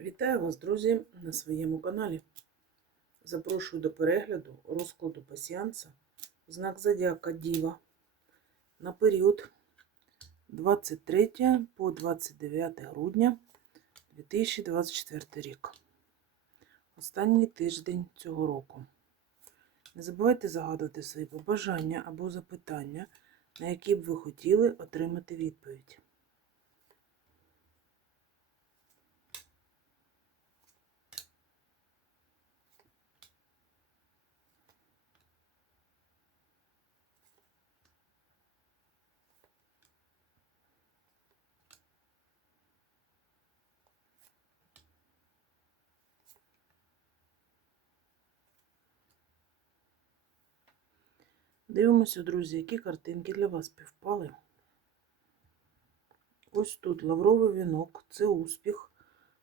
Вітаю вас, друзі, на своєму каналі. Запрошую до перегляду розкладу пасіанса знак Зодіака Діва на період 23 по 29 грудня 2024 рік. Останній тиждень цього року. Не забувайте загадувати свої побажання або запитання, на які б ви хотіли отримати відповідь. Дивимося, друзі, які картинки для вас співпали. Ось тут лавровий вінок, це успіх.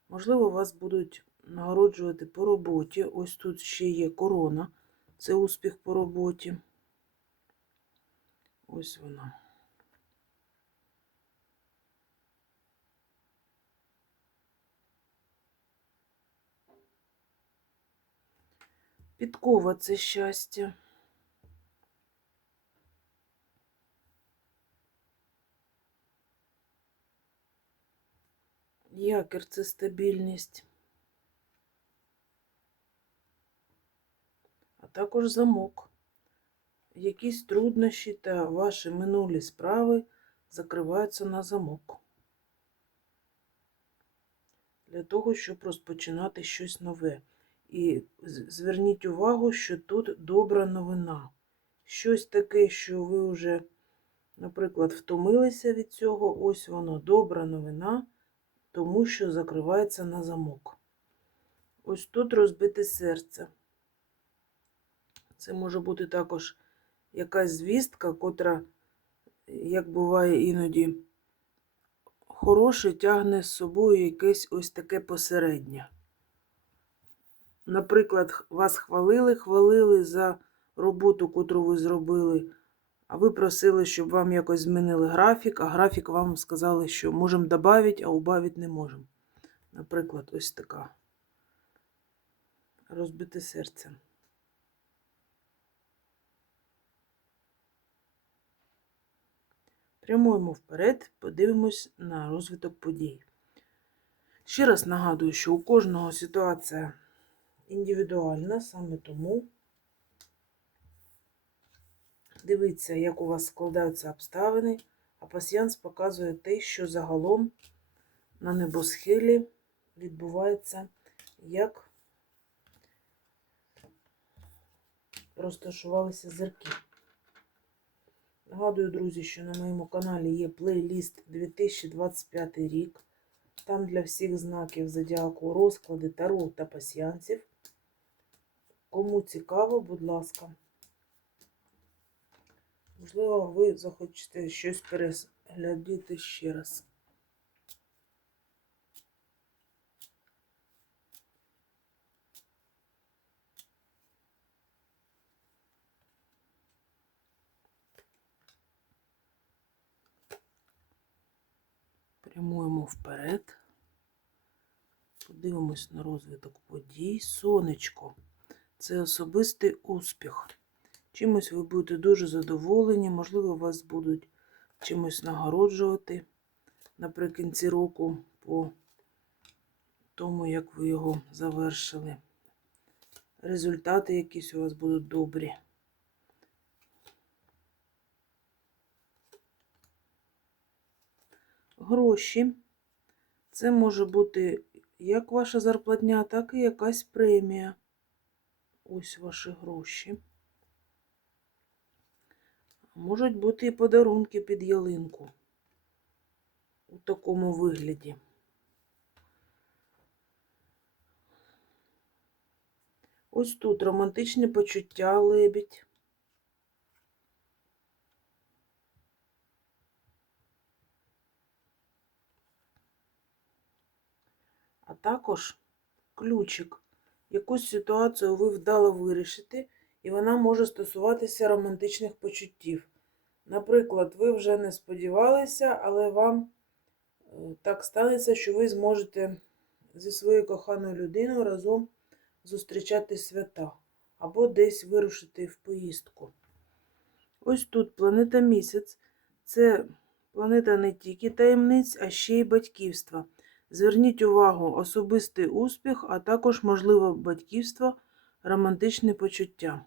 Можливо, вас будуть нагороджувати по роботі. Ось тут ще є корона, це успіх по роботі. Ось вона. Підкова це щастя. Якір це стабільність. А також замок. Якісь труднощі та ваші минулі справи закриваються на замок. Для того, щоб розпочинати щось нове. І зверніть увагу, що тут добра новина. Щось таке, що ви вже, наприклад, втомилися від цього. Ось воно добра новина тому що закривається на замок. Ось тут розбите серце. Це може бути також якась звістка, котра, як буває іноді, хороше тягне з собою якесь ось таке посереднє. Наприклад, вас хвалили, хвалили за роботу, котру ви зробили. А ви просили, щоб вам якось змінили графік, а графік вам сказали, що можемо додати, а убавити не можемо. Наприклад, ось така. Розбите серце. Прямуємо вперед, подивимось на розвиток подій. Ще раз нагадую, що у кожного ситуація індивідуальна, саме тому. Дивіться, як у вас складаються обставини, а пасіянс показує те, що загалом на небосхилі відбувається, як розташувалися зірки. Нагадую, друзі, що на моєму каналі є плейліст 2025 рік. Там для всіх знаків зодіаку розклади таро та пасіянців. Кому цікаво, будь ласка. Можливо, ви захочете щось переглядати ще раз. Прямуємо вперед. Подивимось на розвиток подій. Сонечко. Це особистий успіх. Чимось ви будете дуже задоволені, можливо, вас будуть чимось нагороджувати наприкінці року по тому, як ви його завершили. Результати якісь у вас будуть добрі. Гроші. Це може бути як ваша зарплатня, так і якась премія. Ось ваші гроші. Можуть бути і подарунки під ялинку у такому вигляді. Ось тут романтичне почуття лебідь. А також ключик. Якусь ситуацію ви вдало вирішите, і вона може стосуватися романтичних почуттів. Наприклад, ви вже не сподівалися, але вам е, так станеться, що ви зможете зі своєю коханою людиною разом зустрічати свята або десь вирушити в поїздку. Ось тут планета місяць це планета не тільки таємниць, а ще й батьківства. Зверніть увагу, особистий успіх, а також, можливо, батьківство, романтичне почуття.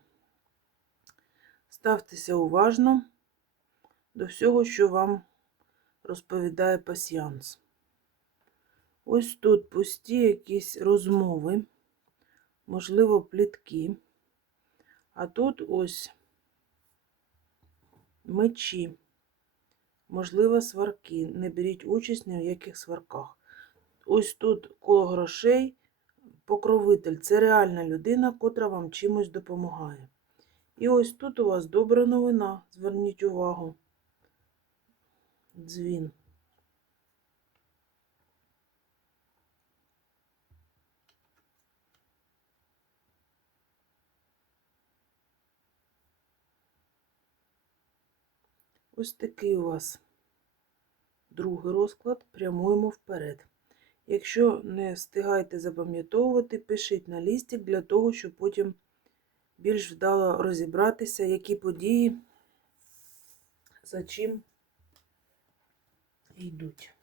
Ставтеся уважно до всього, що вам розповідає пасіянс. Ось тут пусті якісь розмови, можливо, плітки. А тут ось мечі, можливо, сварки. Не беріть участь ні в яких сварках. Ось тут коло грошей, покровитель це реальна людина, котра вам чимось допомагає. І ось тут у вас добра новина. Зверніть увагу. Дзвін. Ось такий у вас другий розклад. Прямуємо вперед. Якщо не встигаєте запам'ятовувати, пишіть на лістик для того, щоб потім більш вдало розібратися, які події за чим йдуть.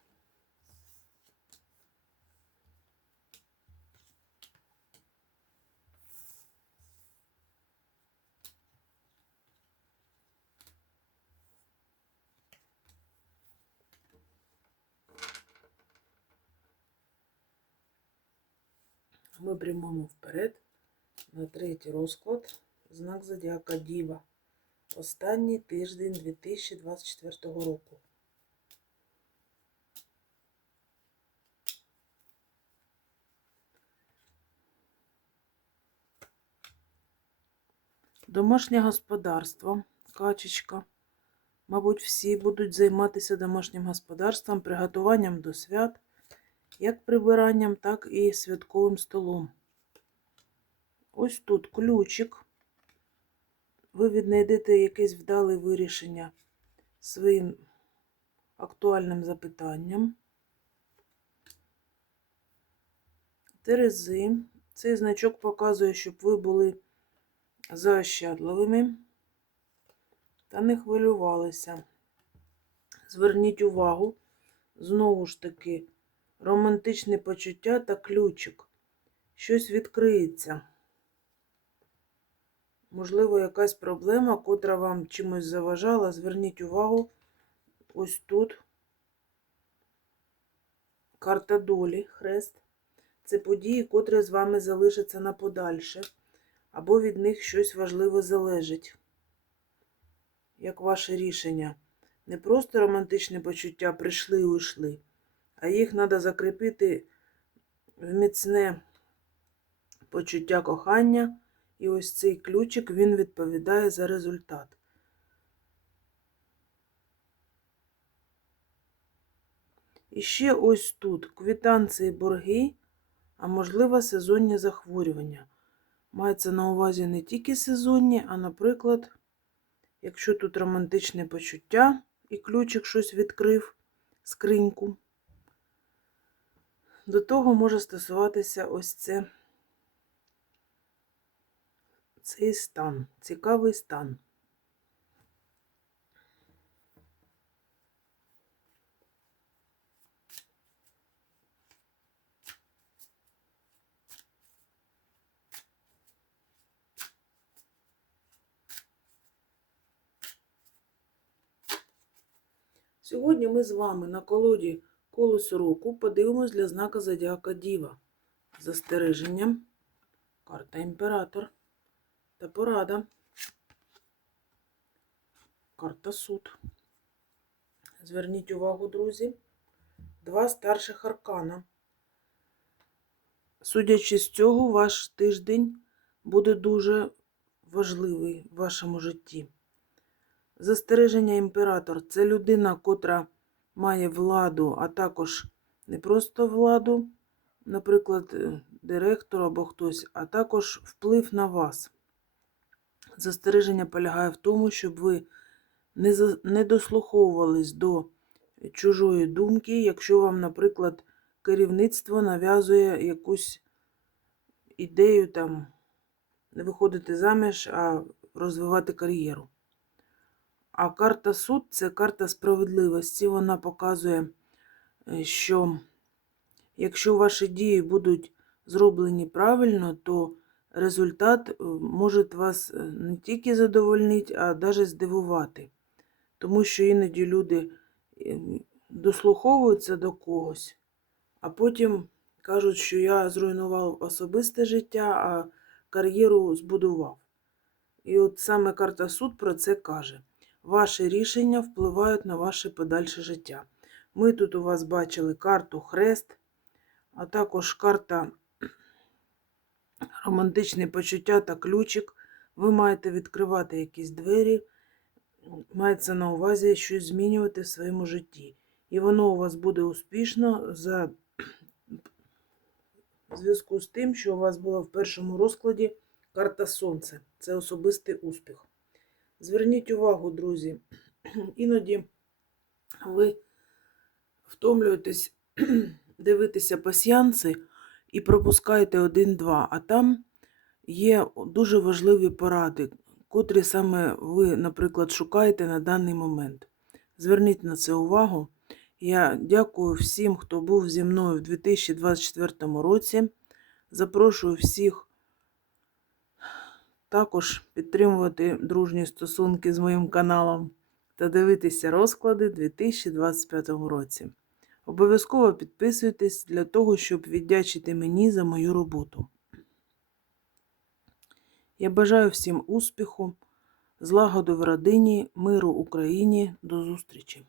Ми прямуємо вперед на третій розклад. Знак Зодіака Діва. Останній тиждень 2024 року. Домашнє господарство, качечка. Мабуть, всі будуть займатися домашнім господарством, приготуванням до свят, як прибиранням, так і святковим столом. Ось тут ключик. Ви віднайдете якесь вдале вирішення своїм актуальним запитанням. Терези. Цей значок показує, щоб ви були заощадливими та не хвилювалися. Зверніть увагу, знову ж таки, романтичне почуття та ключик. Щось відкриється. Можливо, якась проблема, котра вам чимось заважала. Зверніть увагу, ось тут карта долі, хрест. Це події, котрі з вами залишаться на подальше, або від них щось важливе залежить. Як ваше рішення. Не просто романтичне почуття прийшли і уйшли, а їх треба закріпити в міцне почуття кохання. І ось цей ключик, він відповідає за результат. І ще ось тут квитанції борги, а можливо сезонні захворювання. Мається на увазі не тільки сезонні, а, наприклад, якщо тут романтичне почуття і ключик щось відкрив, скриньку, до того може стосуватися ось це. Цей стан, цікавий стан. Сьогодні ми з вами на колоді колесо року подивимось для знака Зодіака Діва. Застереження. Карта Імператор та порада. Карта суд. Зверніть увагу, друзі. Два старших аркана. Судячи з цього, ваш тиждень буде дуже важливий в вашому житті. Застереження імператор це людина, котра має владу, а також не просто владу, наприклад, директор або хтось, а також вплив на вас. Застереження полягає в тому, щоб ви не, дослуховувались до чужої думки, якщо вам, наприклад, керівництво нав'язує якусь ідею там не виходити заміж, а розвивати кар'єру. А карта суд це карта справедливості. Вона показує, е, що якщо ваші дії будуть зроблені правильно, то результат е, може вас е, не тільки задовольнити, а навіть здивувати. Тому що іноді люди е, дослуховуються до когось, а потім кажуть, що я зруйнував особисте життя, а кар'єру збудував. І от саме карта суд про це каже. Ваші рішення впливають на ваше подальше життя. Ми тут у вас бачили карту Хрест, а також карта романтичні почуття та ключик. Ви маєте відкривати якісь двері, мається на увазі щось змінювати в своєму житті. І воно у вас буде успішно за зв'язку з тим, що у вас була в першому розкладі карта Сонце. Це особистий успіх. Зверніть увагу, друзі, іноді ви втомлюєтесь дивитися пасіянси і пропускаєте один-два, а там є дуже важливі поради, котрі саме ви, наприклад, шукаєте на даний момент. Зверніть на це увагу. Я дякую всім, хто був зі мною в 2024 році. Запрошую всіх також підтримувати дружні стосунки з моїм каналом та дивитися розклади в 2025 році. Обов'язково підписуйтесь для того, щоб віддячити мені за мою роботу. Я бажаю всім успіху, злагоду в родині, миру Україні. До зустрічі!